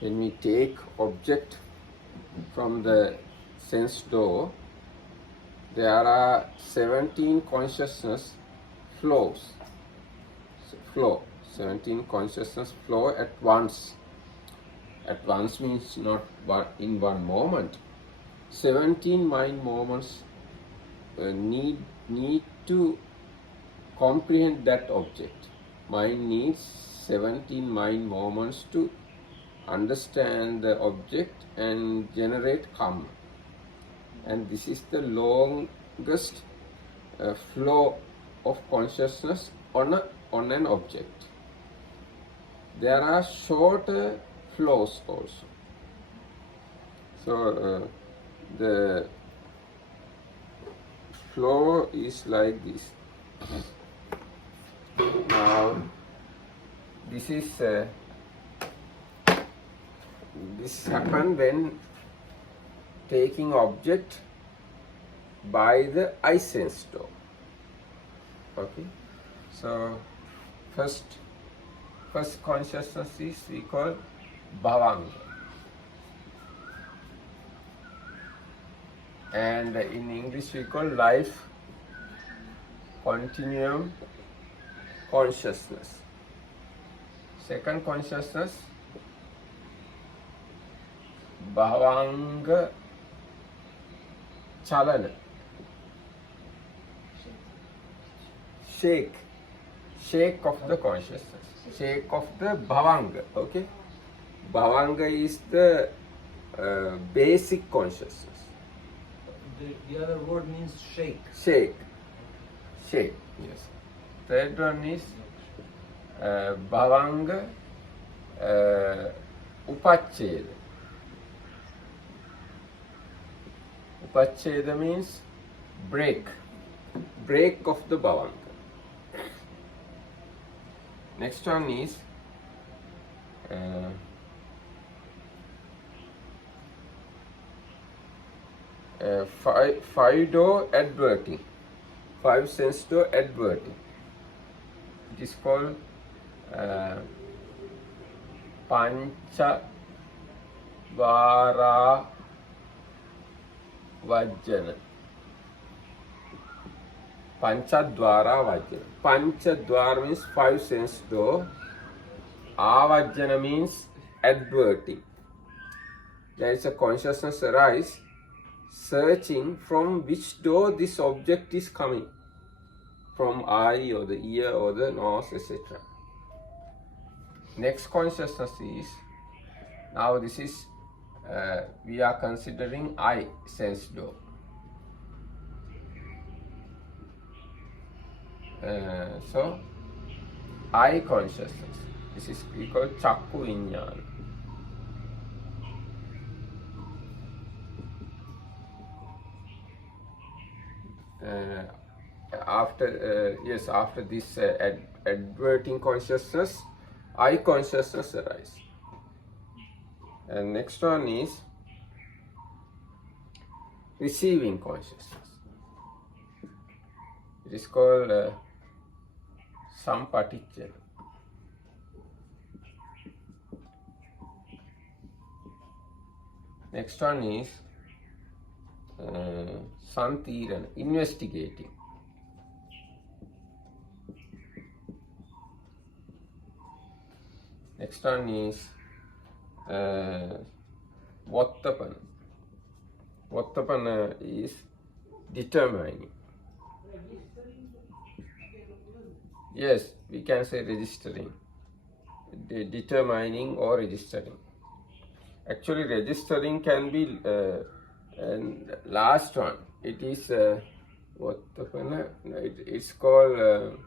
When we take object from the sense door, there are 17 consciousness flows. 17 consciousness flow at once. At once means not in one moment. 17 mind moments need to comprehend that object. Mind needs 17 mind moments to understand the object and generate karma. And this is the longest flow of consciousness on an object. There are shorter flows also. So the flow is like this. Now this is this happens when taking object by the eye sense door. Okay, so first consciousness is we call bhavanga, and in English we call life continuum consciousness. Second consciousness, bhavanga chalana, shake of the consciousness, shake of the bhavanga. Okay, bhavanga is the basic consciousness. The other word means shake. Shake, yes. Third one is bhavanga upachcheda. Upachcheda means break of the bhavanga. Next one is five door adverting, five sense door adverting. It is called pancha dvara vajjana. Panchadvara Vajjana. Panchadvara means five sense door. Avajjana means adverting. There is a consciousness arise, searching from which door this object is coming. From eye or the ear or the nose, etc. Next consciousness is, now this is, we are considering eye sense door. So eye consciousness, this is we call chakku viññāna. After this adverting consciousness, eye consciousness arise. And next one is receiving consciousness. It is called sampaticchana. Next one is santirana, investigating. Next one is Vattapana. Vattapana is determining. Yes, we can say registering. Determining or registering. Actually, registering can be and last one. It is Vattapana. It's called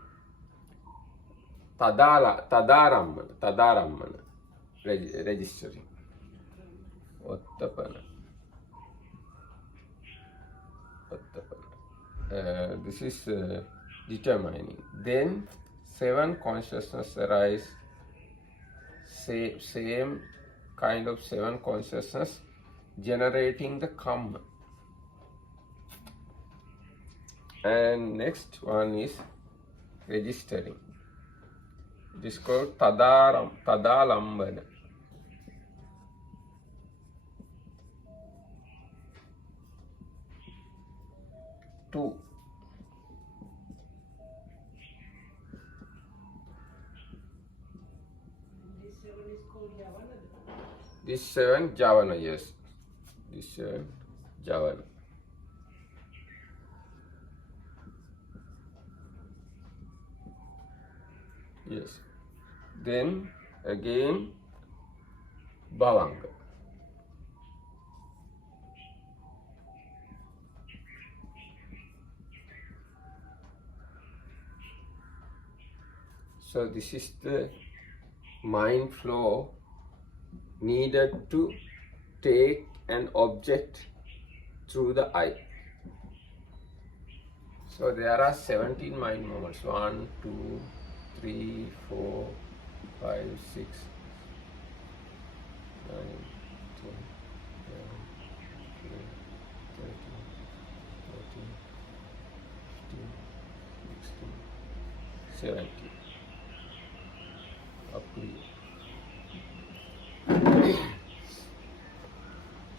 Tadarammana. Registering. Vattapana. This is determining. Then 7 consciousness arise. Same kind of 7 consciousness generating the karma. And next one is registering. It is called Tadalambana. 2. This 7 Javana, yes. This 7 Javana. Yes. Then again Bhavanga. So this is the mind flow needed to take an object through the eye. So there are 17 mind movements. 1, 2, 3, 4, 5, 6, 9, 10, 11, 12, 13, 14, 15, 16, 17. Up to you.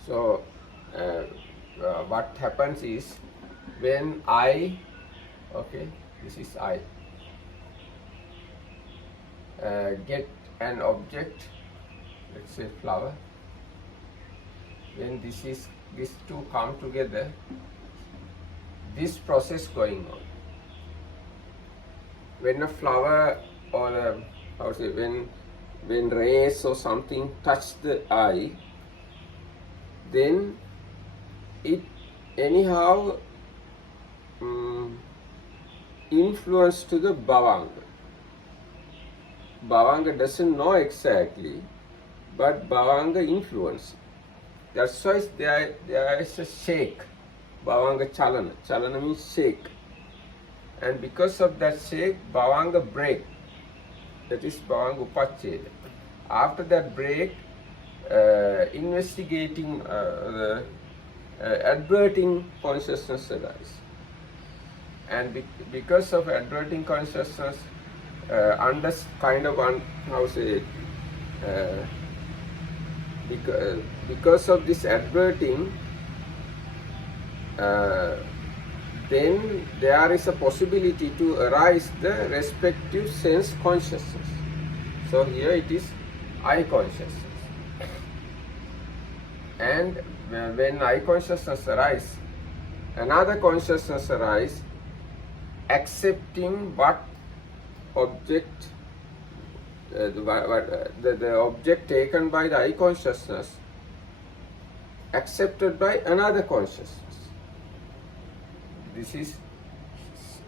So what happens is when I, okay, this is I, get an object, let's say flower, when these two come together, this process going on. When a flower or a, how to say, when rays or something touch the eye, then it anyhow influence to the Bhavanga. Bhavanga doesn't know exactly, but Bhavanga influence. That's why there is a shake. Bhavanga chalana. Chalana means shake. And because of that shake, Bhavanga break. That is Bhavanga Upachcheda. After that break, investigating the adverting consciousness arises. And because of adverting consciousness, under kind of how say it, because of this adverting, then there is a possibility to arise the respective sense consciousness. So here it is eye consciousness. And when eye consciousness arises, another consciousness arises, accepting what object, the object taken by the eye consciousness, accepted by another consciousness. This is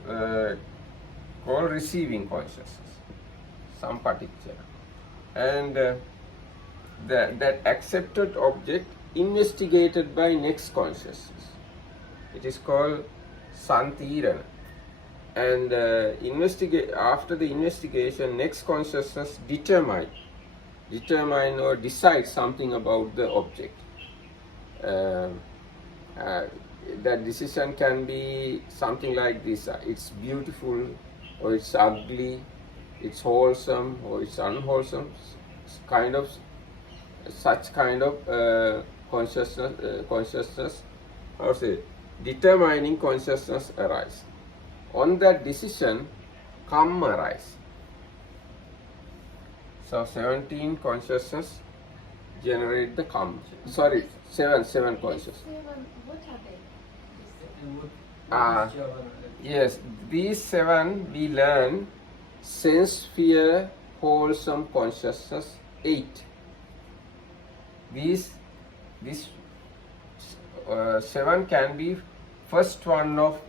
called receiving consciousness, sampaticca. And that accepted object investigated by next consciousness. It is called santirana. And after the investigation, next consciousness determine or decide something about the object. That decision can be something like this: it's beautiful, or it's ugly, it's wholesome, or it's unwholesome. Kind of such kind of consciousness, or say determining consciousness arise. On that decision, karma arise. So 17 consciousness generate the karma. Sorry, seven consciousness. What are they? Yes, these 7 we learn: sense sphere, wholesome consciousness, 8. These 7 can be first one of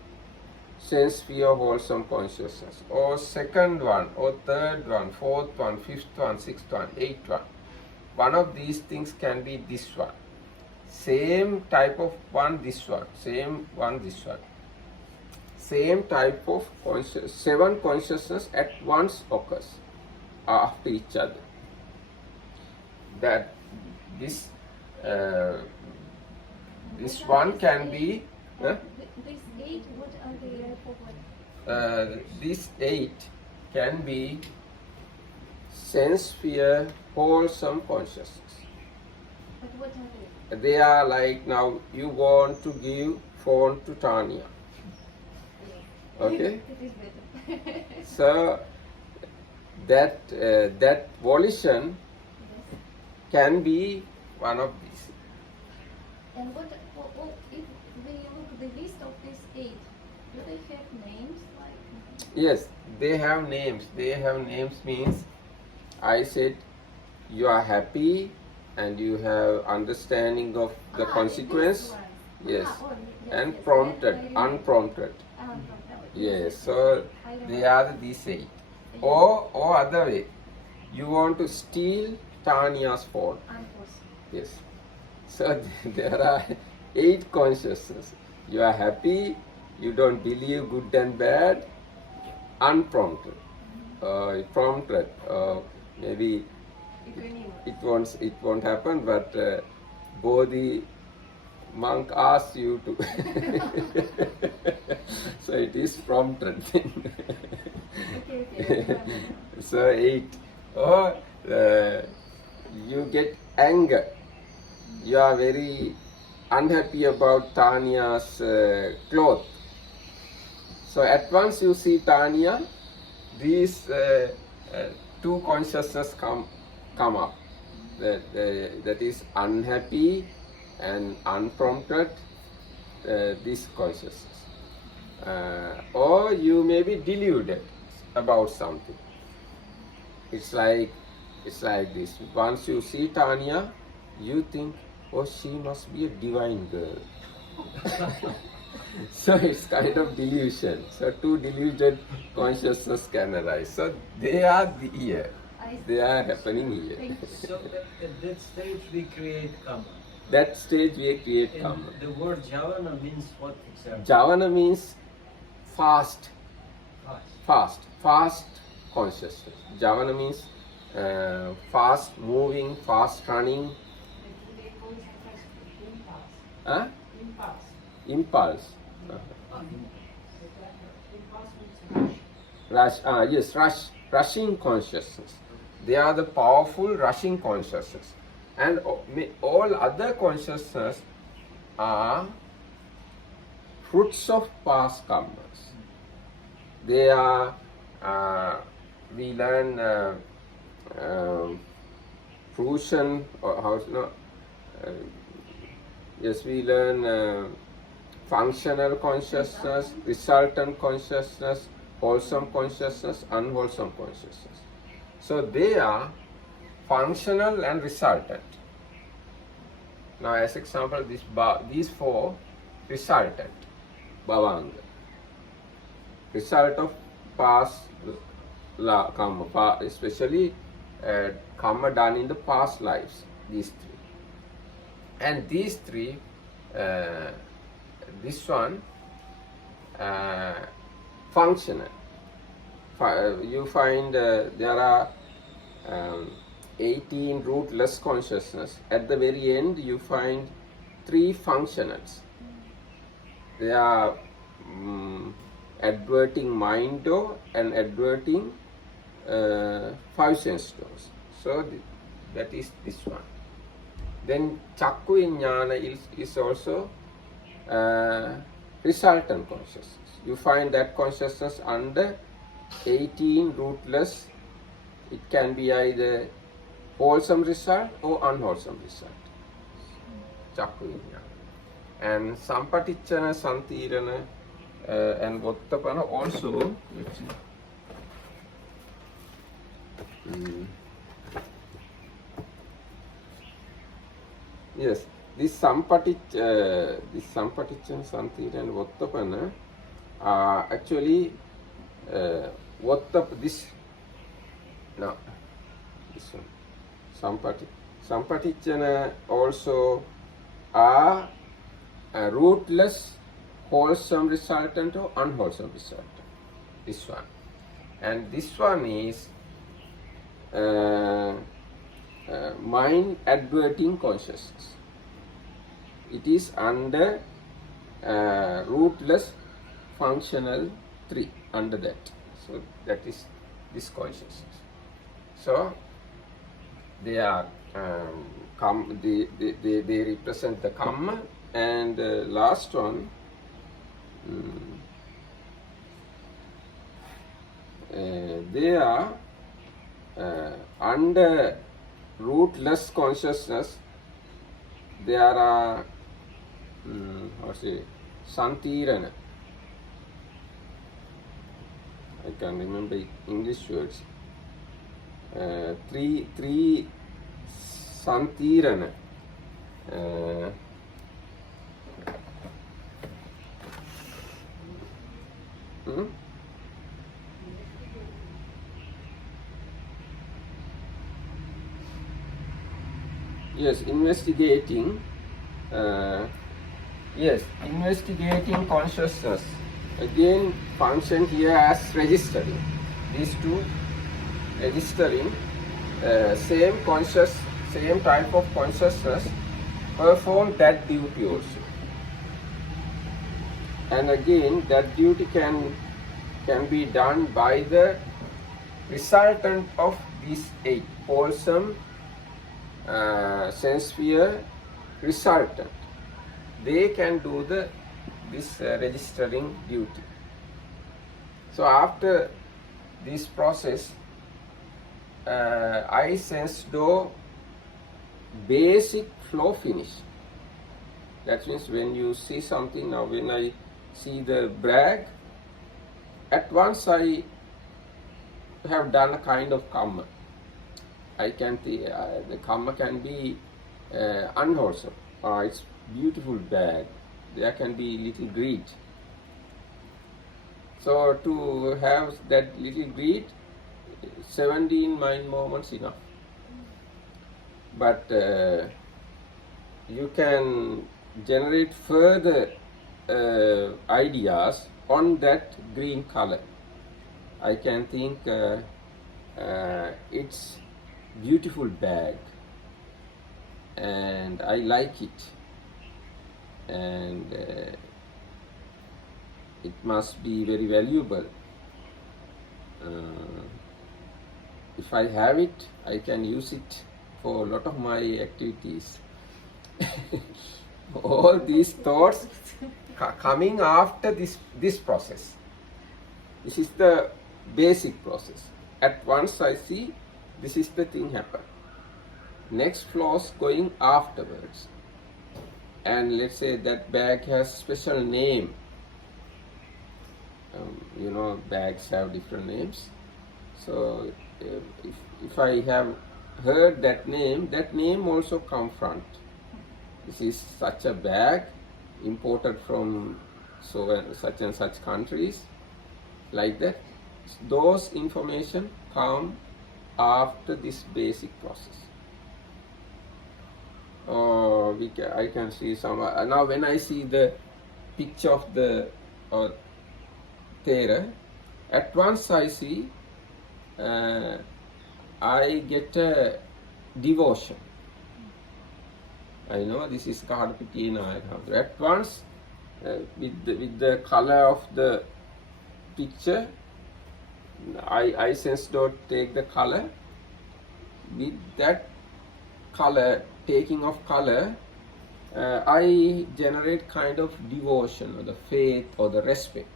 sense sphere, wholesome consciousness, or second one, or third one, fourth one, fifth one, sixth one, eighth one. One of these things can be this one. Same type of one, this one. Same one, this one. Same type of 7 consciousness at once occurs after each other. That this one can be. These 8, what are they for what? These 8 can be sense sphere, wholesome consciousness. But what are they? They are like, now you want to give phone to Tanya. Okay. It is better. So that volition Yes. can be one of these. And if we look the list of these 8, do they have names like? Yes, they have names. They have names means I said you are happy and you have understanding of the consequence. This one. Yes. Oh, yes, And yes. prompted, I remember. unprompted. Unprompted. Yes, so I they remember. are these 8. Or other way, you want to steal Tanya's phone. Unforced. Yes. So there are 8 consciousness. You are happy, you don't believe good and bad, unprompted. Prompted. Maybe it won't happen, but Bodhi monk asks you to. So it is prompted. Okay. So 8. Or you get anger. You are very unhappy about Tanya's cloth. So at once you see Tanya, these 2 consciousness come up. That is unhappy and unprompted. This consciousness. Or you may be deluded about something. It's like this. Once you see Tanya, you think, oh, she must be a divine girl. So it's kind of delusion. So 2 deluded consciousness can arise. So they are here. They are happening here. So at that stage we create karma. That stage we create And karma. the word javana means what exactly? Javana means fast Fast. consciousness. Javana means fast moving, fast running. Huh? Impulse. Rushing consciousness. They are the powerful rushing consciousness. And all other consciousness are fruits of past karmas. They are, we learn fruition, or how no, yes, we learn functional consciousness, resultant consciousness, wholesome consciousness, unwholesome consciousness. So they are functional and resultant. Now, as example, these 4 resultant, bhavanga, result of past karma, especially karma done in the past lives. These 3, and these 3, this one functional. You find there are 18 rootless consciousness. At the very end, you find 3 functionals. They are adverting mind door and adverting 5 sense doors. So that is this one. Then Chakku Vijnana is also resultant consciousness. You find that consciousness under 18 rootless. It can be either wholesome result or unwholesome result. Chakku Vijnana. And Sampatichana, Santirana, and Vottapana also. Yes, this Sampatichana, Santirana, and Vottapana are actually this one. Sampatichana also are rootless, wholesome resultant or unwholesome resultant. This one. And this one is mind adverting consciousness. It is under rootless functional 3, under that. So that is this consciousness. So they are they represent the karma, and last one they are under rootless consciousness. There are Santirana. I can't remember English words. Three Santirana. Yes, investigating. Investigating consciousness. Again, function here as registering. These two registering same type of consciousness perform that duty also. And again, that duty can be done by the resultant of these 8 wholesome sense sphere resultant. They can do this registering duty. So after this process, I sense do basic flow finish. That means when you see something, now when I see the brag, at once I have done a kind of karma. I can the karma can be unwholesome, or it's beautiful bad. There can be little greed. So to have that little greed, 17 mind moments enough. But you can generate further ideas on that green color. I can think it's beautiful bag and I like it, and it must be very valuable. If I have it, I can use it for a lot of my activities. All these thoughts coming after this process. This is the basic process. At once I see this is the thing happen. Next flows going afterwards. And let's say that bag has special name. Bags have different names. So if I have heard that name also come front. This is such a bag imported from such and such countries, like that. Those information come after this basic process. I can see some. Now when I see the picture of the Thera, at once I see I get a devotion. I know this is Kahadapitiya Nayaka. At once, with the color of the picture, I sense don't take the color. With that color, taking of color, I generate kind of devotion or the faith or the respect.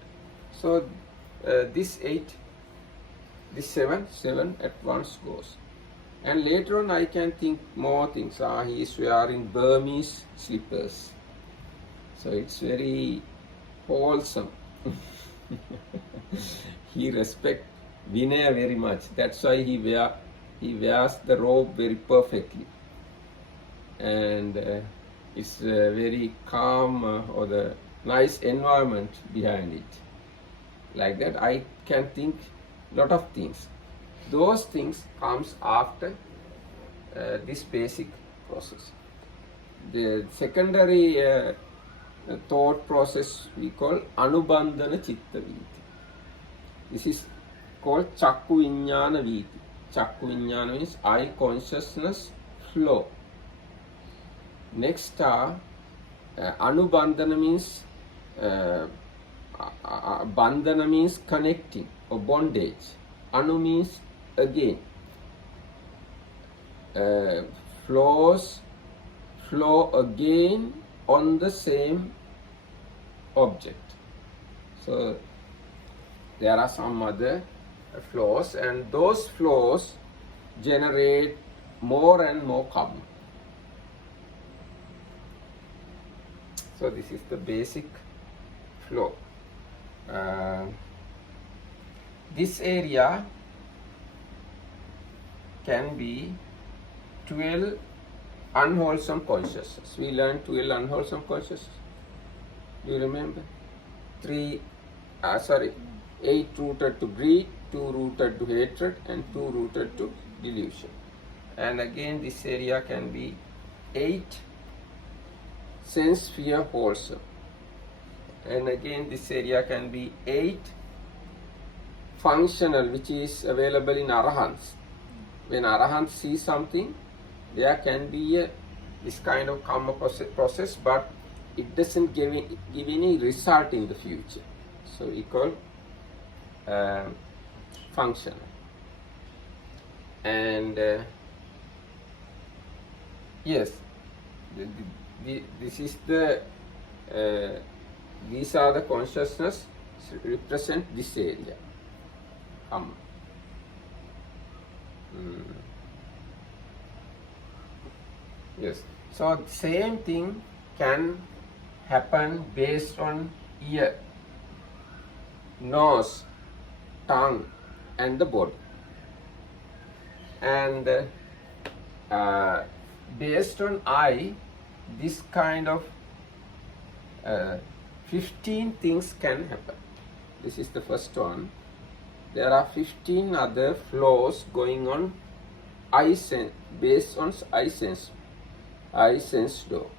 So this 8, this 7 at once goes. And later on I can think more things. He is wearing Burmese slippers. So it's very wholesome. He respects Vinaya very much. That's why he wears the robe very perfectly. And it's very calm or the nice environment behind it. Like that I can think lot of things. Those things comes after this basic process. The secondary thought process we call Anubandhana Chitta Viti. This is called Chakku Vijnana Viti. Chakku Vijnana means eye consciousness flow. Next are Anubandhana means Bandhana means connecting or bondage. Anu means again. Flow again on the same object. So there are some other flows, and those flows generate more and more karma. So this is the basic flow. This area can be 12 unwholesome consciousness. We learned 12 unwholesome consciousness. Do you remember? 8 rooted to greed, 2 rooted to hatred, and 2 rooted to delusion. And again, this area can be 8 sense sphere wholesome. And again, this area can be 8 functional, which is available in Arahants. When Arahants see something, there can be this kind of karma process, but it doesn't give any result in the future. So we call functional. And yes, this is the these are the consciousness represent this area. Yes. So same thing can happen based on ear, nose, tongue, and the body. And based on eye, this kind of 15 things can happen. This is the first one. There are 15 other flows going on eye sense, based on eye sense door.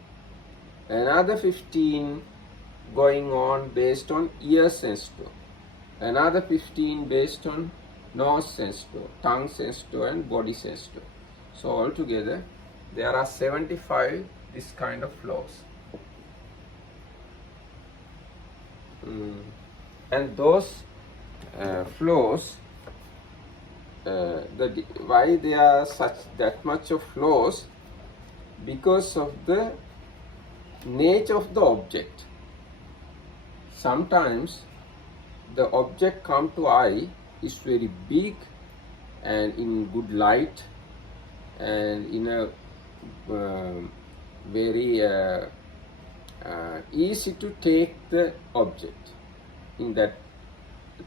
Another 15 going on based on ear sense door. Another 15 based on nose sense door, tongue sense door, and body sense door. So altogether there are 75 this kind of flows. And those flows, why there are that much of flows? Because of the nature of the object. Sometimes the object come to eye is very big and in good light and in a very easy to take the object in that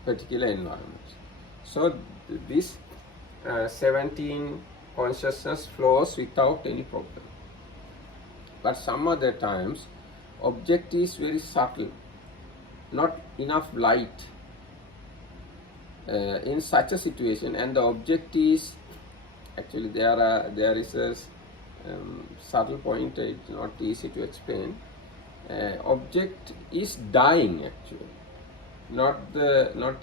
particular environment. So this 17 consciousness flows without any problem. But some other times object is very subtle, not enough light in such a situation, and the object is actually there is a subtle point. It's not easy to explain. Object is dying actually, not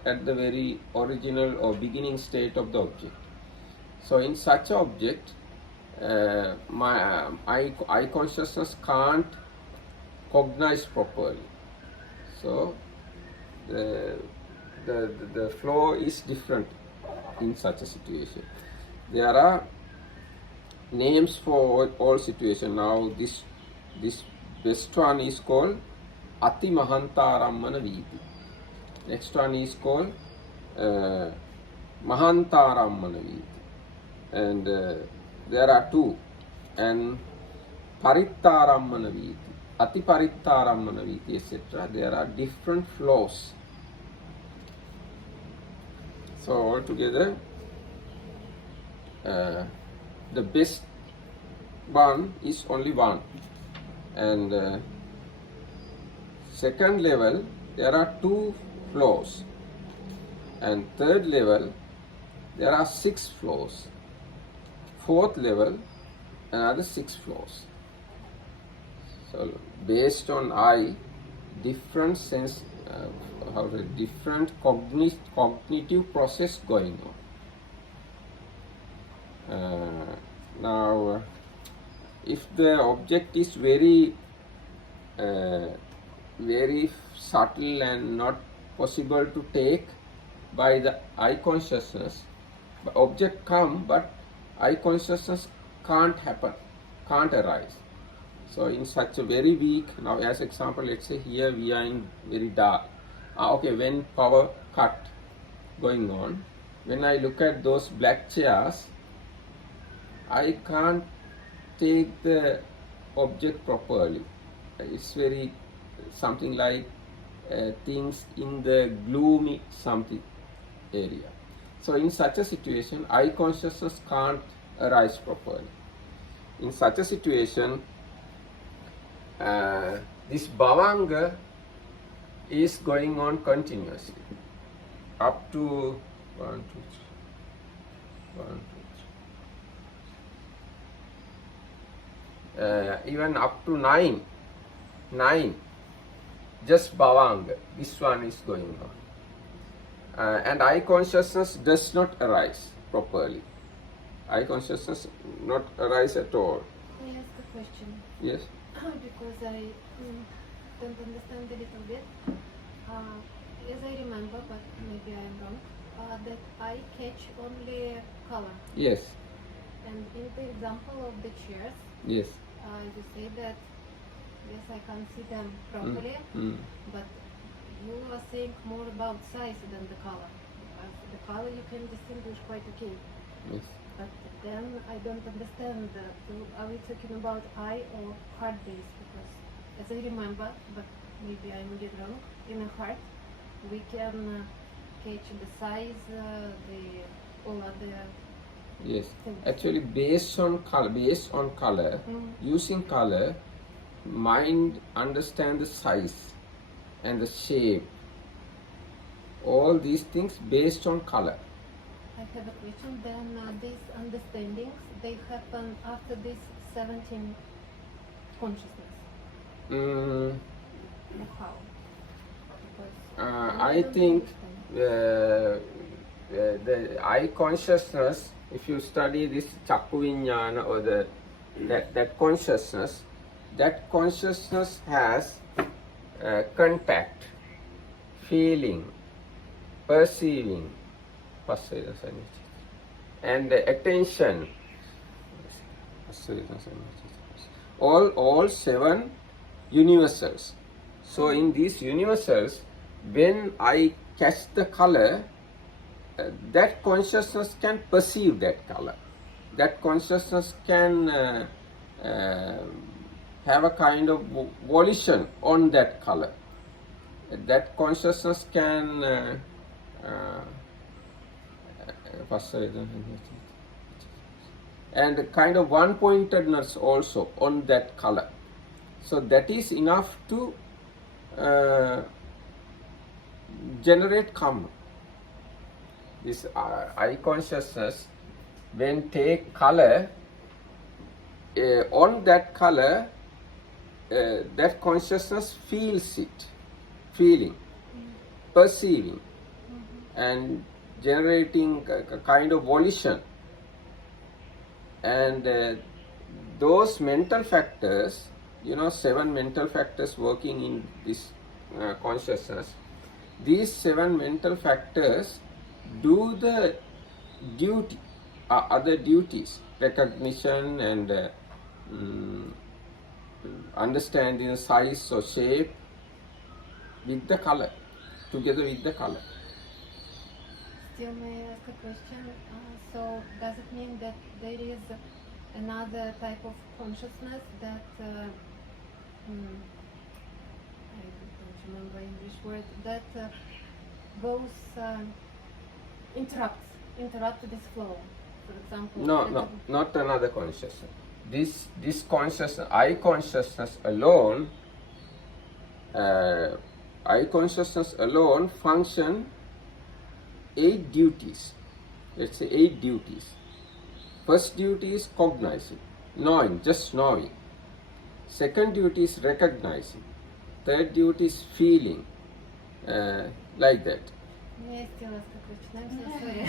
at the very original or beginning state of the object. So in such an object, my eye consciousness can't cognize properly. So the flow is different in such a situation. There are names for all situations. Now this best one is called Ati Mahantarammana Vidi. Next one is called Mahantarammana Vidi. And there are 2. And Parittarammana Vidi, Ati Parittarammana Vidi, etc. There are different flows. So altogether, the best one is only one. And second level, there are 2 flows. And third level, there are 6 flows. Fourth level, another 6 flows. So based on eye, different sense, different cognitive process going on. Now, if the object is very subtle and not possible to take by the eye consciousness, the object come, but eye consciousness can't arise. So in such a very weak, now as example, let's say here we are in very dark. Okay, when power cut going on, when I look at those black chairs, I can't take the object properly. It's very something like things in the gloomy something area. So in such a situation, eye consciousness can't arise properly. In such a situation, this bhavanga is going on continuously up to 1, 2, 3, 1, 2, 3. Even up to 9, just bhavanga. This one is going on, and eye consciousness does not arise properly. Eye consciousness not arise at all. May I ask a question? Yes. Because I don't understand a little bit. As I remember, but maybe I am wrong, that I catch only color. Yes. And in the example of the chairs, Yes. you say that yes, I can see them properly, but you are saying more about size than the color. The color you can distinguish quite okay. Yes. But then I don't understand that. Are we talking about eye or heart base? Because as I remember, but maybe I'm getting wrong, in a heart we can catch the size, the all other Yes. things. Actually, based on color, using color, mind understand the size and the shape. All these things based on color. I have a question. Then these understandings they happen after this 17 consciousness. Mm, Or how? Because I don't think understand. the eye consciousness, if you study this chakku viññāna or that consciousness has contact, feeling, perceiving, and attention. All 7 universals. So in these universals, when I catch the color, that consciousness can perceive that color. That consciousness can have a kind of volition on that color. That consciousness can and kind of one-pointedness also on that color. So that is enough to generate karma. This eye consciousness, when take color, on that color, that consciousness feels it, feeling, perceiving, and generating a kind of volition. And those mental factors, 7 mental factors working in this consciousness, these 7 mental factors do the duty, other duties, recognition and understanding size or shape with the color, together with the color. Still, may I ask a question? So, does it mean that there is another type of consciousness that I don't remember English word that goes interrupt this flow? For example, No, not another consciousness. This consciousness, eye consciousness alone, function 8 duties. Let's say 8 duties. First duty is cognizing, knowing, just knowing. Second duty is recognizing. Third duty is feeling, like that. May I still ask a question? I'm so sorry.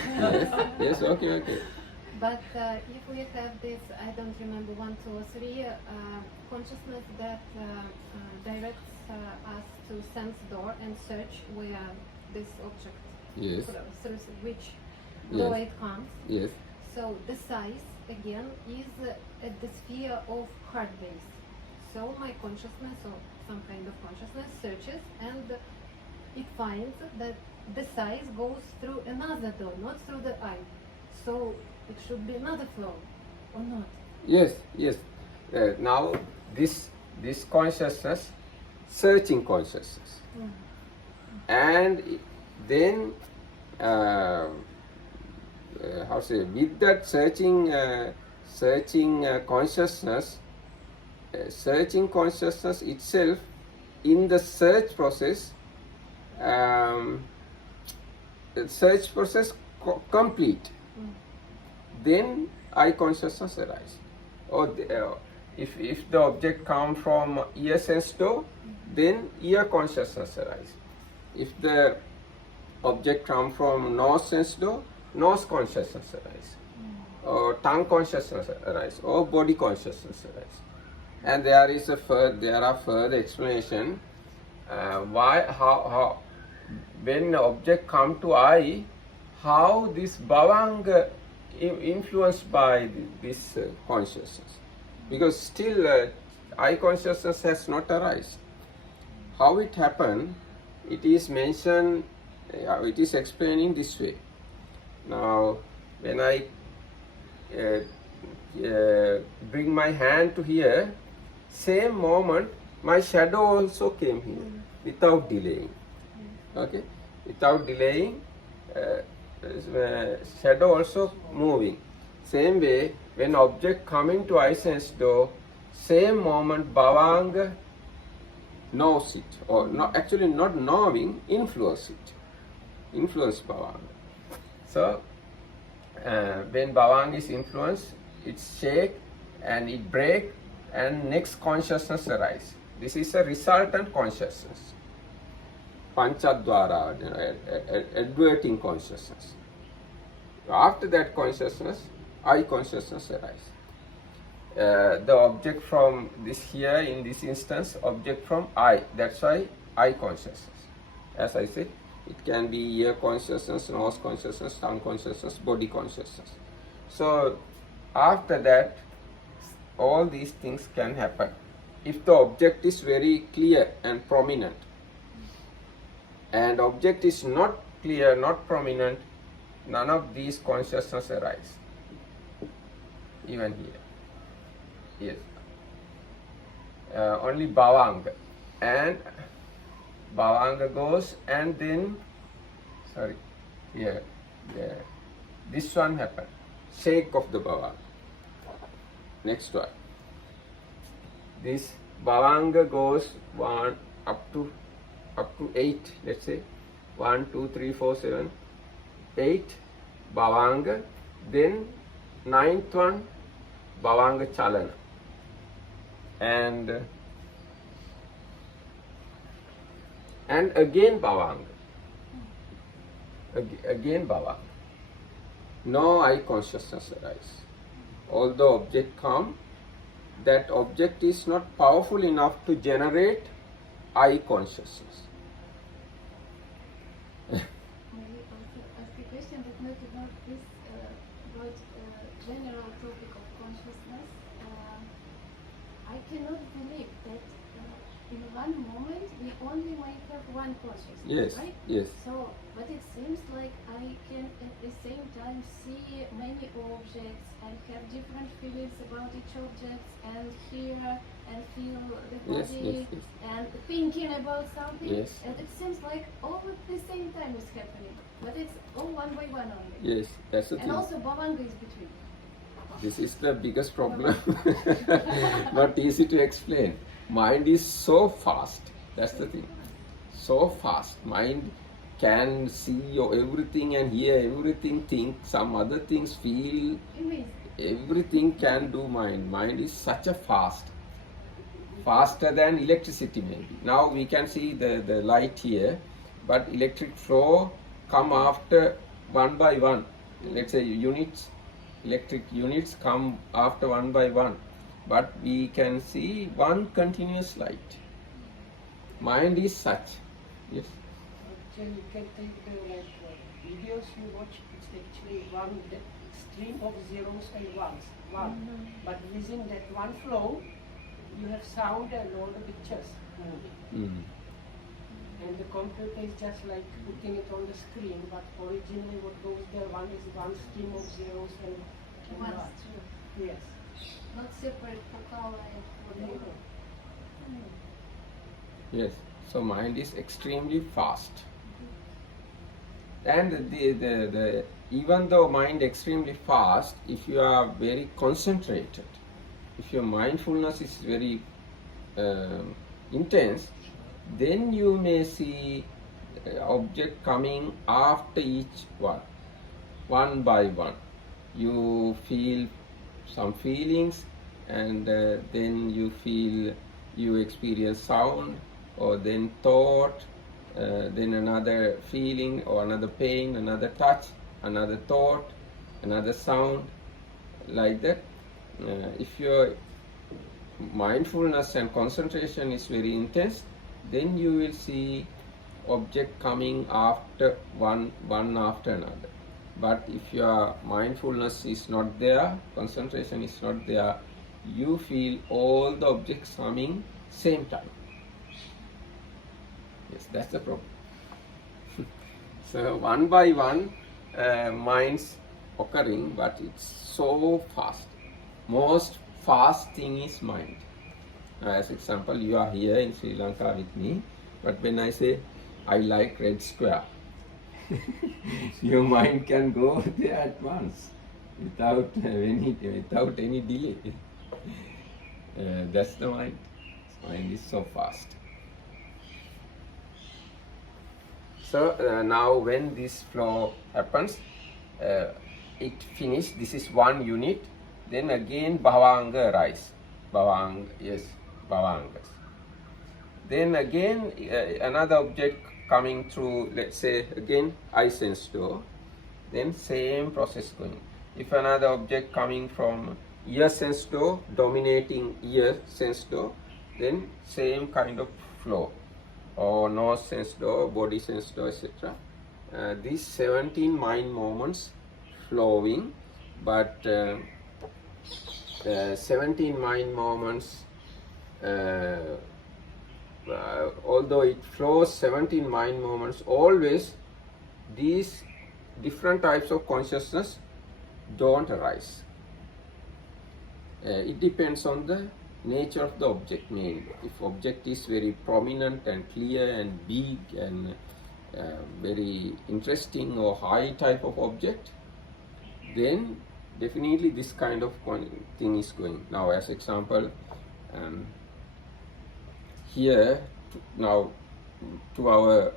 Yes, okay. But if we have this, I don't remember 1, 2, or 3 consciousness that directs us to sense door and search where this object Yes. through which Yes. door it comes. Yes. So the size again is at the sphere of heart base. So my consciousness or some kind of consciousness searches and it finds that the size goes through another door, not through the eye. So it should be another flow, or not? Yes, yes. Now this consciousness, searching consciousness, and then how say, with that searching consciousness, searching consciousness itself in the search process, search process complete, then eye consciousness arises. Or if the object come from ear sense door, then ear consciousness arises. If the object come from nose sense door, nose consciousness arises. Or tongue consciousness arises, or body consciousness arises. And there are further explanation why, how when the object come to eye, how this bhavanga influenced by this consciousness, because still eye consciousness has not arisen. How it happened, it is mentioned, it is explaining this way. Now when I bring my hand to here, same moment my shadow also came here without delaying. Okay, without delaying, shadow also moving. Same way, when object coming to eye sense door, same moment bhavanga knows it, or not, actually not knowing, influence it, influence bhavanga. So when bhavanga is influenced, it shake and it break, and next consciousness arise. This is a resultant consciousness, panchadvara, adverting consciousness. After that consciousness, eye consciousness arises. The object from this here, in this instance, object from eye, that's why eye consciousness. As I said, it can be ear consciousness, nose consciousness, tongue consciousness, body consciousness. So after that, all these things can happen if the object is very clear and prominent. And object is not clear, not prominent, none of these consciousness arise. Even here. Yes. Only bhavanga. And bhavanga goes, and then, this one happened. Shake of the bhavanga. Next one. This bhavanga goes 1 up to 8, let's say 1, 2, 3, 4, 7, 8 bhavanga, then 9th one bhavanga chalana, and again bhavanga, again bhavanga. No eye consciousness arises. Although object come, that object is not powerful enough to generate eye consciousness. Maybe also ask a question that not about this, but general topic of consciousness. I cannot believe that in one moment we only might have one consciousness, Yes, right? yes. So, but it seems like I can at the same time see many objects and have different feelings about each object, and hear and feel the Yes, body, yes, yes. and thinking about something. Yes. And it seems like all at the same time is happening, but it's all one by one only. Yes, that's the And thing. also bhavanga is between. This is the biggest problem. Not easy to explain. Mind is so fast. That's the thing. So fast. Mind can see everything and hear everything, think some other things, feel. Amazing. Everything can do mind. Mind is such a fast. Faster than electricity maybe. Now we can see the light here, but electric flow come after one by one. Let's say units, electric units come after one by one. But we can see one continuous light. Mind is such. Yes. You can take videos you watch, it's actually one stream of zeros and ones. One. But within that one flow, you have sound and all the pictures moving. And the computer is just like putting it on the screen, but originally what goes there, one is one stream of zeros and One ones. stream. Yes. Not separate for color and for No, data. no. Yes, so mind is extremely fast. And the even though mind extremely fast, if you are very concentrated, if your mindfulness is very intense, then you may see object coming after each one by one. You feel some feelings, and then you experience sound, or then thought, then another feeling, or another pain, another touch, another thought, another sound, like that. If your mindfulness and concentration is very intense, then you will see object coming after one after another. But if your mindfulness is not there, concentration is not there, you feel all the objects coming same time. Yes, that's the problem. So one by one, minds occurring, but it's so fast. Most fast thing is mind. As example, you are here in Sri Lanka with me, but when I say I like red square, your mind can go there at once without any delay. That's the mind. Mind is so fast. So now when this flow happens, it finished. This is one unit. Then again bhavanga arise. Bhavangas. Then again another object coming through, let's say again eye sense door. Then same process going. If another object coming from ear sense door, dominating ear sense door, then same kind of flow. Or nose sense door, body sense door, etc. These 17 mind moments flowing, but 17 mind moments, although it flows 17 mind moments, always these different types of consciousness don't arise. It depends on the nature of the object mainly. If object is very prominent and clear and big and very interesting or high type of object, then definitely this kind of thing is going. Now as example, here now to our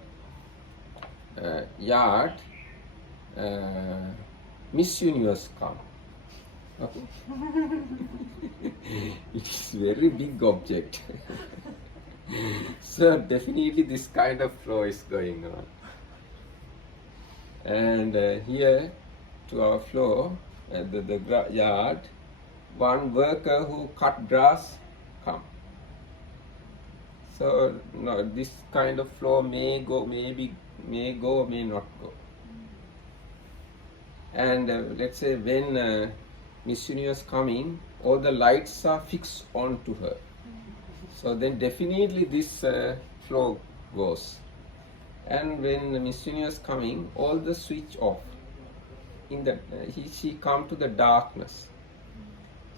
yard, Miss Universe come. Okay. It is very big object. So definitely this kind of flow is going on. And here to our floor, the yard, one worker who cut grass come. So no, this kind of flow may go, may go, may not go. And let's say when Miss Universe coming, all the lights are fixed onto her. So then definitely this flow goes. And when Miss Universe coming, all the switch off. In the she come to the darkness.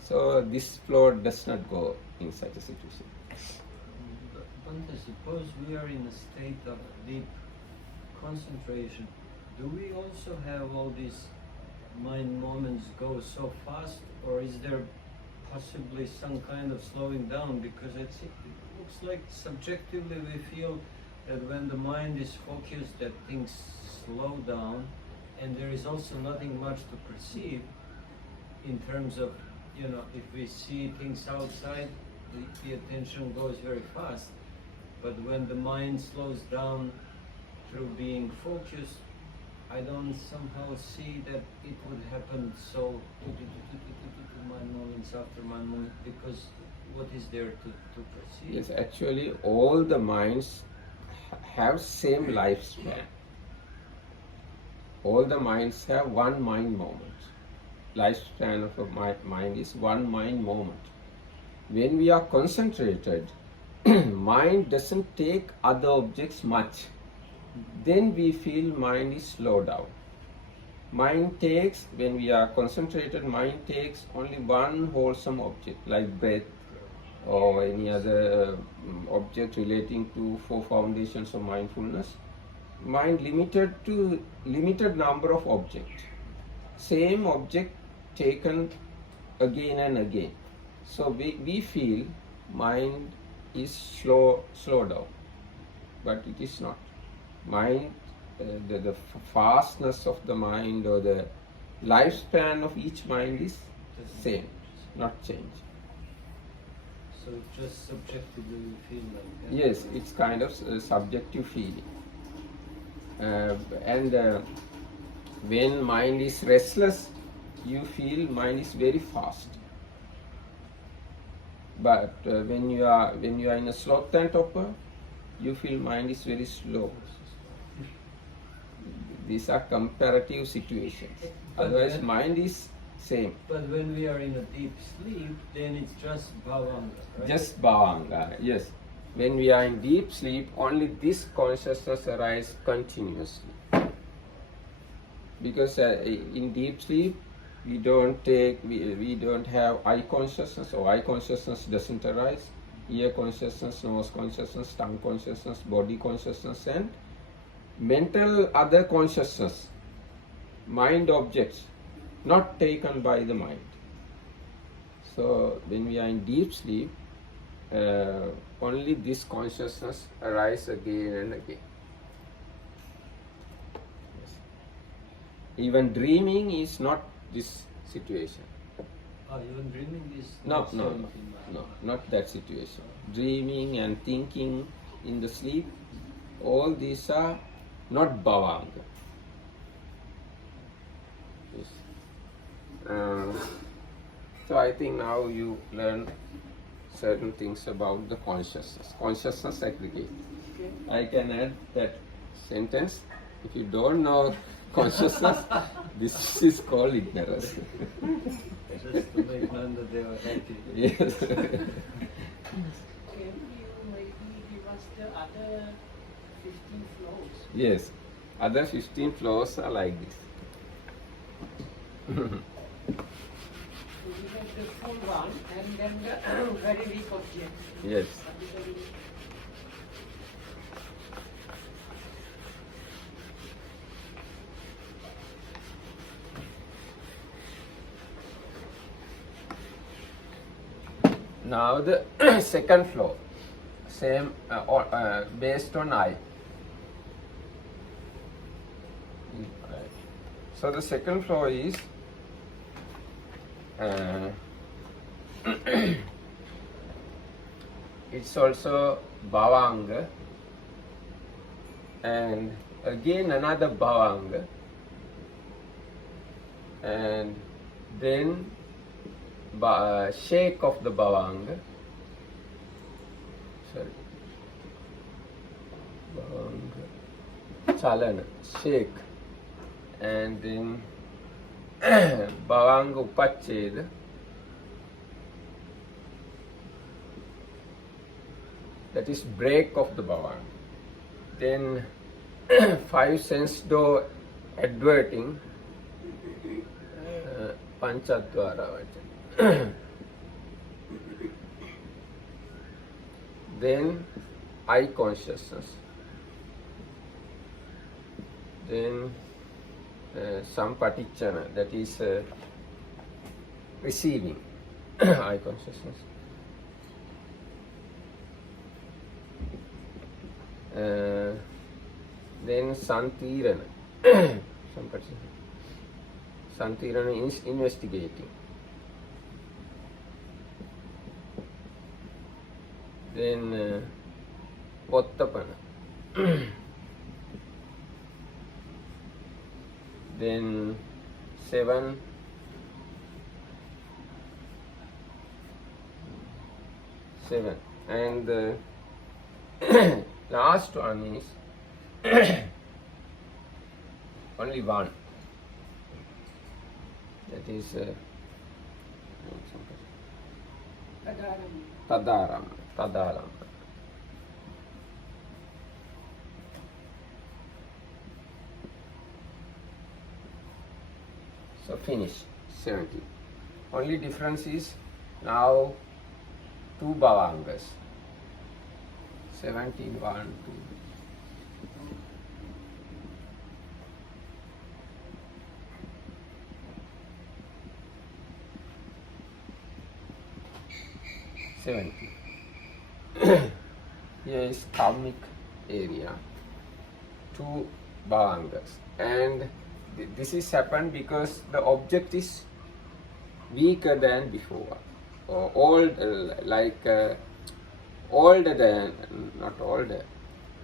So this flow does not go in such a situation. Bhante, suppose we are in a state of deep concentration. Do we also have all these mind moments go so fast, or is there possibly some kind of slowing down? Because it looks like subjectively we feel that when the mind is focused that things slow down, and there is also nothing much to perceive in terms of, you know, if we see things outside, the attention goes very fast. But when the mind slows down through being focused, I don't somehow see that it would happen so mind moments after mind moment, because what is there to perceive? Yes, actually all the minds have same lifespan. All the minds have one mind moment. Lifespan of a mind is one mind moment. When we are concentrated mind doesn't take other objects much, then we feel mind is slowed down. Mind takes, when we are concentrated, mind takes only one wholesome object like breath or any other object relating to four foundations of mindfulness. Mind limited to limited number of objects. Same object taken again and again. So we feel mind is slow down, but it is not. Mind, the fastness of the mind or the lifespan of each mind is same, not change. So it's just subjectively you feel like that? Yes, it's kind of a subjective feeling. And when mind is restless, you feel mind is very fast. But when you are in a sloth and torpor, you feel mind is very slow. These are comparative situations. Otherwise, mind is same. But when we are in a deep sleep, then it's just bhavanga, right? Just bhavanga, yes. When we are in deep sleep, only this consciousness arises continuously. Because in deep sleep, we don't have eye consciousness, or eye consciousness doesn't arise. Ear consciousness, nose consciousness, tongue consciousness, body consciousness, and mental other consciousness, mind objects, not taken by the mind. So when we are in deep sleep, only this consciousness arises again and again. Yes. Even dreaming is not this situation. Oh, even dreaming is No, not no, same no, thing, right? no, not that situation. Dreaming and thinking in the sleep, all these are not bhavanga. Yes. So I think now you learn certain things about the consciousness. Consciousness aggregate. I can add that sentence. If you don't know consciousness, this is called ignorance. Just to make Nandadeva happy. Yes. Can you maybe give us the other 15 floors? Yes. Other 15 floors are like this. So we have the full one and then the very weak object. Yes. Particularly Now the second floor, same based on I. So the second floor is it's also bhavanga, and again another bhavanga, and then shake of the bhavanga. Sorry. Bhavanga. Chalana, shake. And then bhavanga upachcheda. That is break of the bhavanga. Then 5 sense door adverting, panchadvara vajana. Then eye consciousness. Then sampatichana, that is receiving eye consciousness. Then santirana, santirana is investigating. Then pottapana. Then 7 and the last one is only one, that is Tadaram. tadaram. So finish 17. Only difference is now 2 bhavangas. 17, 1, 2. Here is karmic area, 2 bhavangas, and this is happened because the object is weaker than before, or old, older than, not older,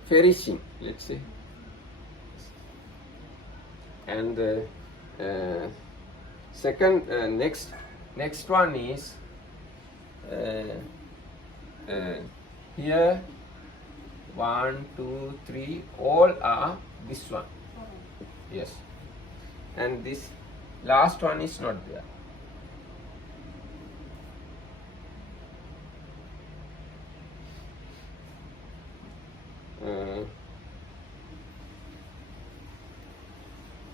perishing, let's say. And second, next one is here 1, 2, 3, all are this one. Yes, and this last one is not there.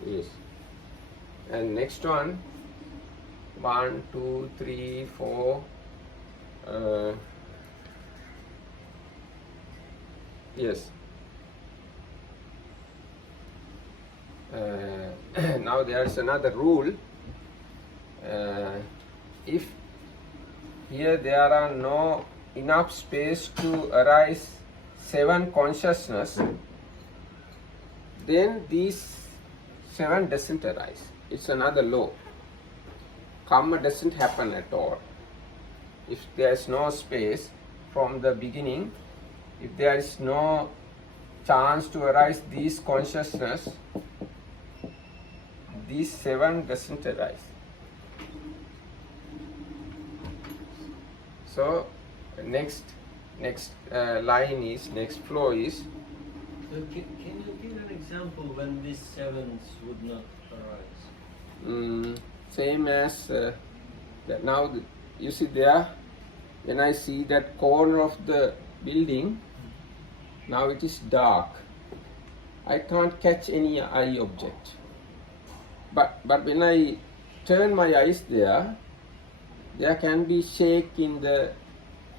Yes, and next one 1, 2, 3, 4. Yes. Now there is another rule. If here there are no enough space to arise 7 consciousness, then these 7 doesn't arise. It's another law. Karma doesn't happen at all. If there is no space from the beginning, if there is no chance to arise these consciousness, these 7 doesn't arise. So next line is, next flow is, So can you give an example when these 7s would not arise? Same as that. Now you see there, when I see that corner of the building, now it is dark. I can't catch any eye object. But when I turn my eyes there can be shake in the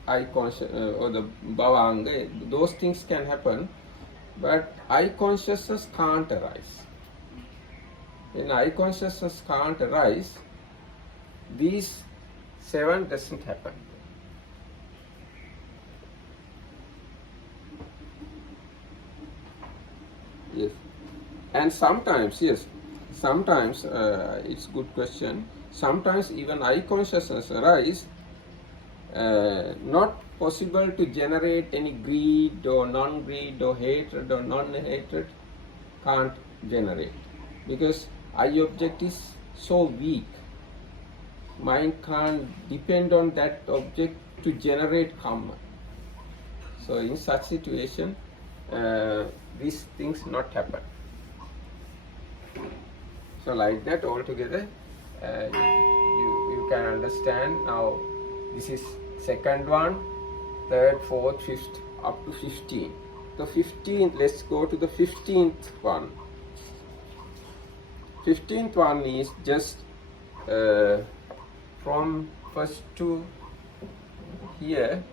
eye conscious or the bhavanga. Those things can happen, but eye consciousness can't arise. When eye consciousness can't arise, these 7 doesn't happen. Yes, and sometimes, yes, sometimes it's good question. Sometimes even eye consciousness arise, not possible to generate any greed or non-greed or hatred or non-hatred, can't generate, because eye object is so weak. Mind can't depend on that object to generate karma. So in such situation, these things not happen. So like that altogether, you can understand. Now this is second one, third, fourth, fifth, up to 15. The 15th, let's go to the 15th one. 15th one is just from first to here,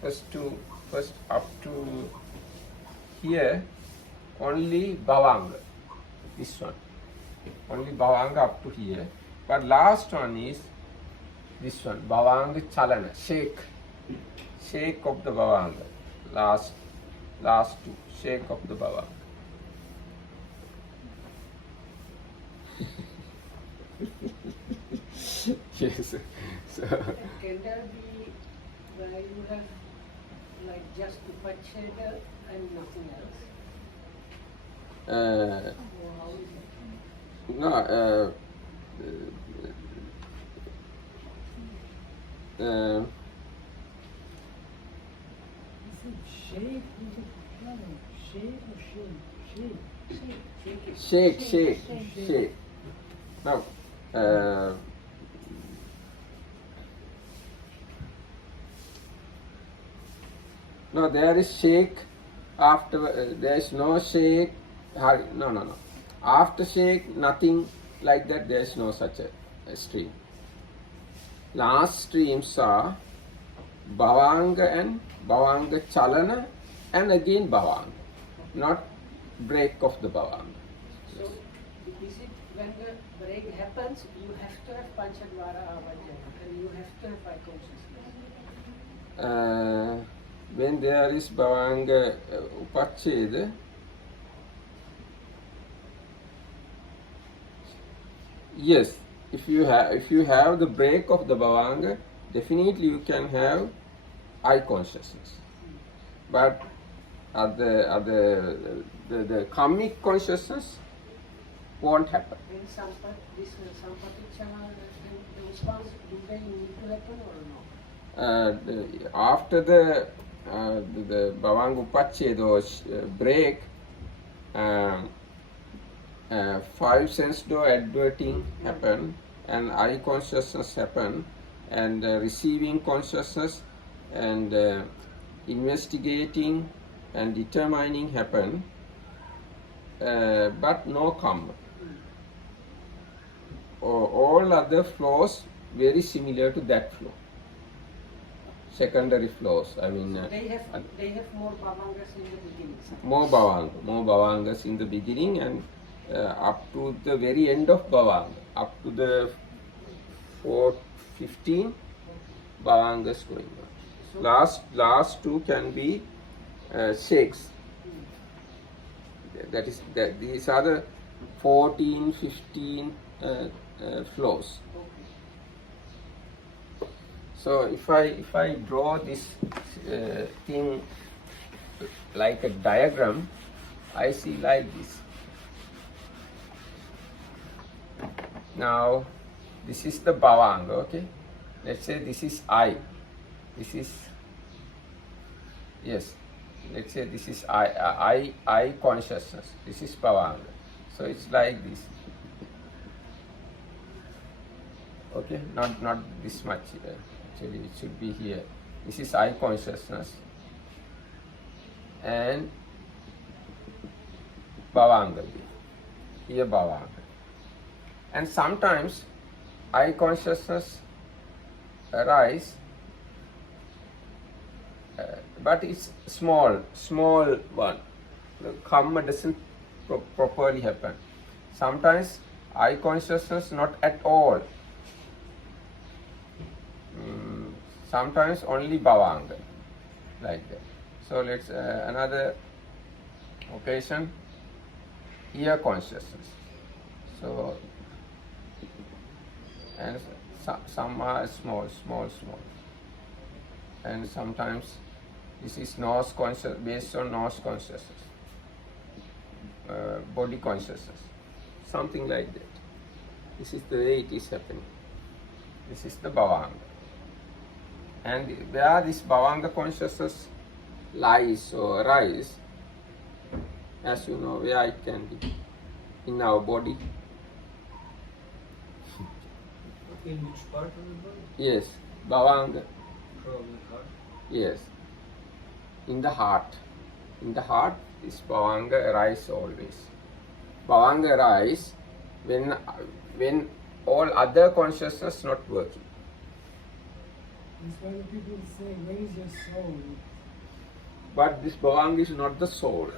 first up to here, only bhavanga, this one, only bhavanga up to here, but last one is this one, bhavanga chalana, shake of the bhavanga, last 2, shake of the bhavanga. Yes. So Can there be where you have like just Upacheda and nothing else? Or how is it? no, Shake, or shake? shake. Now, no, there is shake after, there is no shake. No. Aftershake, nothing like that. There is no such a stream. Last streams are Bhavanga and Bhavanga Chalana and again Bhavanga, not break of the Bhavanga. So, is it when the break happens, you have to have Panchadvara Avajjana and you have to have eye consciousness? When there is Bhavanga Upachcheda, yes, if you have the break of the Bhavanga, definitely you can have eye consciousness. But the karmic consciousness won't happen. And Sampatichana and the response, do they need to happen or no? After the Bhavanga Upachcheda or break, 5 sense door adverting happen and eye consciousness happen and receiving consciousness and investigating and determining happen, but no karma. All other flows very similar to that flow. Secondary flows, I mean, They have more Bhavangas in the beginning. more Bhavangas in the beginning and up to the very end of Bhavanga, up to the 4:15 Bhavangas going on. Last two can be shakes. These are the 14, 15 flows. So if I draw this thing like a diagram, I see like this. Now this is the Bhavanga, okay? Let's say this is I. This is, yes, let's say this is I consciousness. This is Bhavanga. So it's like this. Okay, not this much. Actually, it should be here. This is I consciousness and Bhavanga. Here Bhavanga. And sometimes I consciousness arise, but it's small one. The karma doesn't properly happen. Sometimes I consciousness not at all. Sometimes only Bhavanga, like that. So let's another occasion, ear consciousness. So and some are small, and sometimes this is nose conscious, based on nose consciousness, body consciousness, something like that. This is the way it is happening. This is the Bhavanga. And where this Bhavanga consciousness lies or arise, as you know, where it can be in our body. In which part of the body? Yes, Bhavanga. Probably heart. Yes, in the heart. In the heart, this Bhavanga arise always. Bhavanga arise when all other consciousness not working. That's why the people say, where is your soul? But this Bhavanga is not the soul.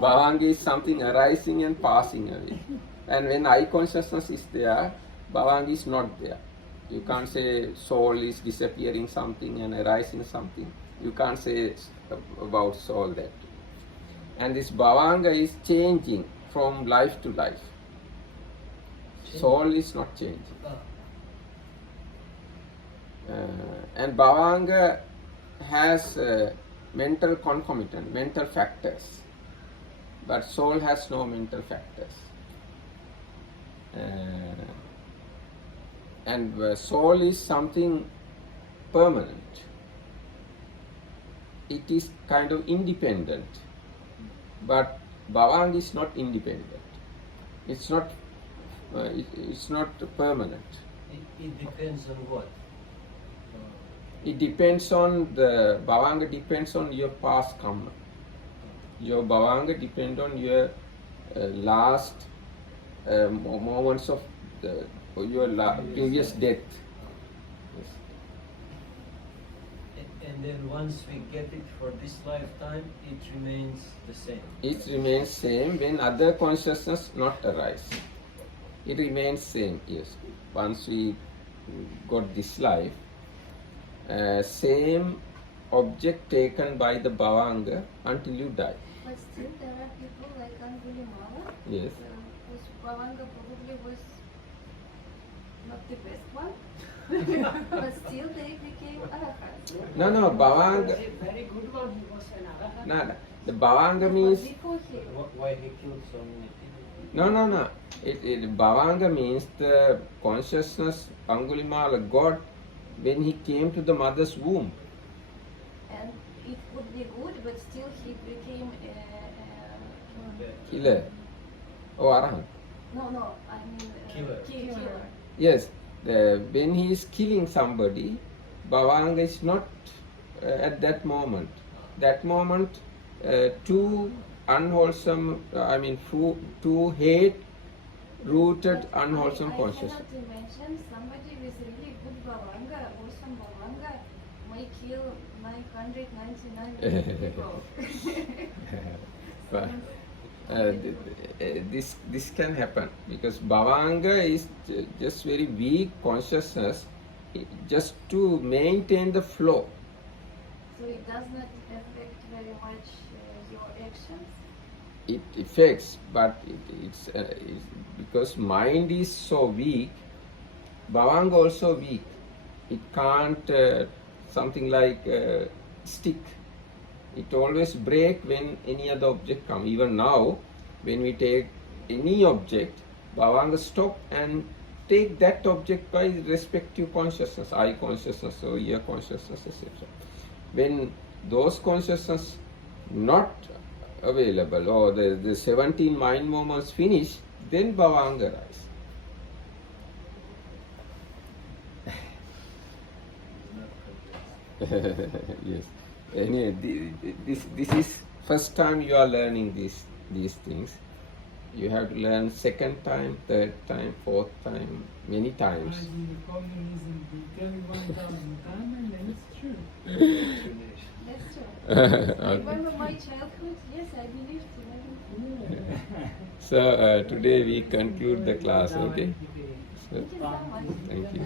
Bhavanga is something arising and passing away. And when I consciousness is there, Bhavanga is not there. You can't say soul is disappearing something and arising something. You can't say about soul that. And this Bhavanga is changing from life to life. Soul is not changing. And Bhavanga has mental concomitant, mental factors. But soul has no mental factors. And soul is something permanent. It is kind of independent. But Bhavanga is not independent. It's not permanent. It depends on what? It depends on the Bhavanga depends on your past karma. Your Bhavanga depends on your last moments of your previous death. Yes. And then once we get it for this lifetime, it remains the same. It remains same when other consciousness not arise. It remains same, yes. Once we got this life, same object taken by the bhavanga until you die. But still there are people like Angulimala, Yes. whose Bhavanga probably was not the best one, but still they became arahants. No, bhavanga. He was a very good one. He was an arahant. No. The bhavanga means Before him. Why he killed so many people? no. Bhavanga means the consciousness Angulimala got when he came to the mother's womb. And it would be good, but still he became Killer. Oh, arahant. no, I mean Killer. killer. Yes. When he is killing somebody, bhavanga is not at that moment. That moment, too unwholesome. Too hate-rooted, unwholesome I consciousness. cannot imagine somebody with really good Bhavanga, awesome Bhavanga, may kill 999 people. But, this can happen because bhavanga is just very weak consciousness, just to maintain the flow. So it does not affect very much your actions. It affects, but it's because mind is so weak. Bhavanga also weak. It can't something like stick. It always break when any other object come. Even now, when we take any object, bhavanga stop and take that object by respective consciousness, eye consciousness or ear consciousness, etc. When those consciousness not available or the 17 mind moments finish, then bhavanga rise. Yes. Anyway, this is first time you are learning these things. You have to learn second time, third time, fourth time, many times. Imagine the communism, they tell you 1,000 times and then it's true. That's true. I Okay. remember my childhood, yes, I believed in everything. So today we conclude the class. Okay. So, Thank you so much. thank you.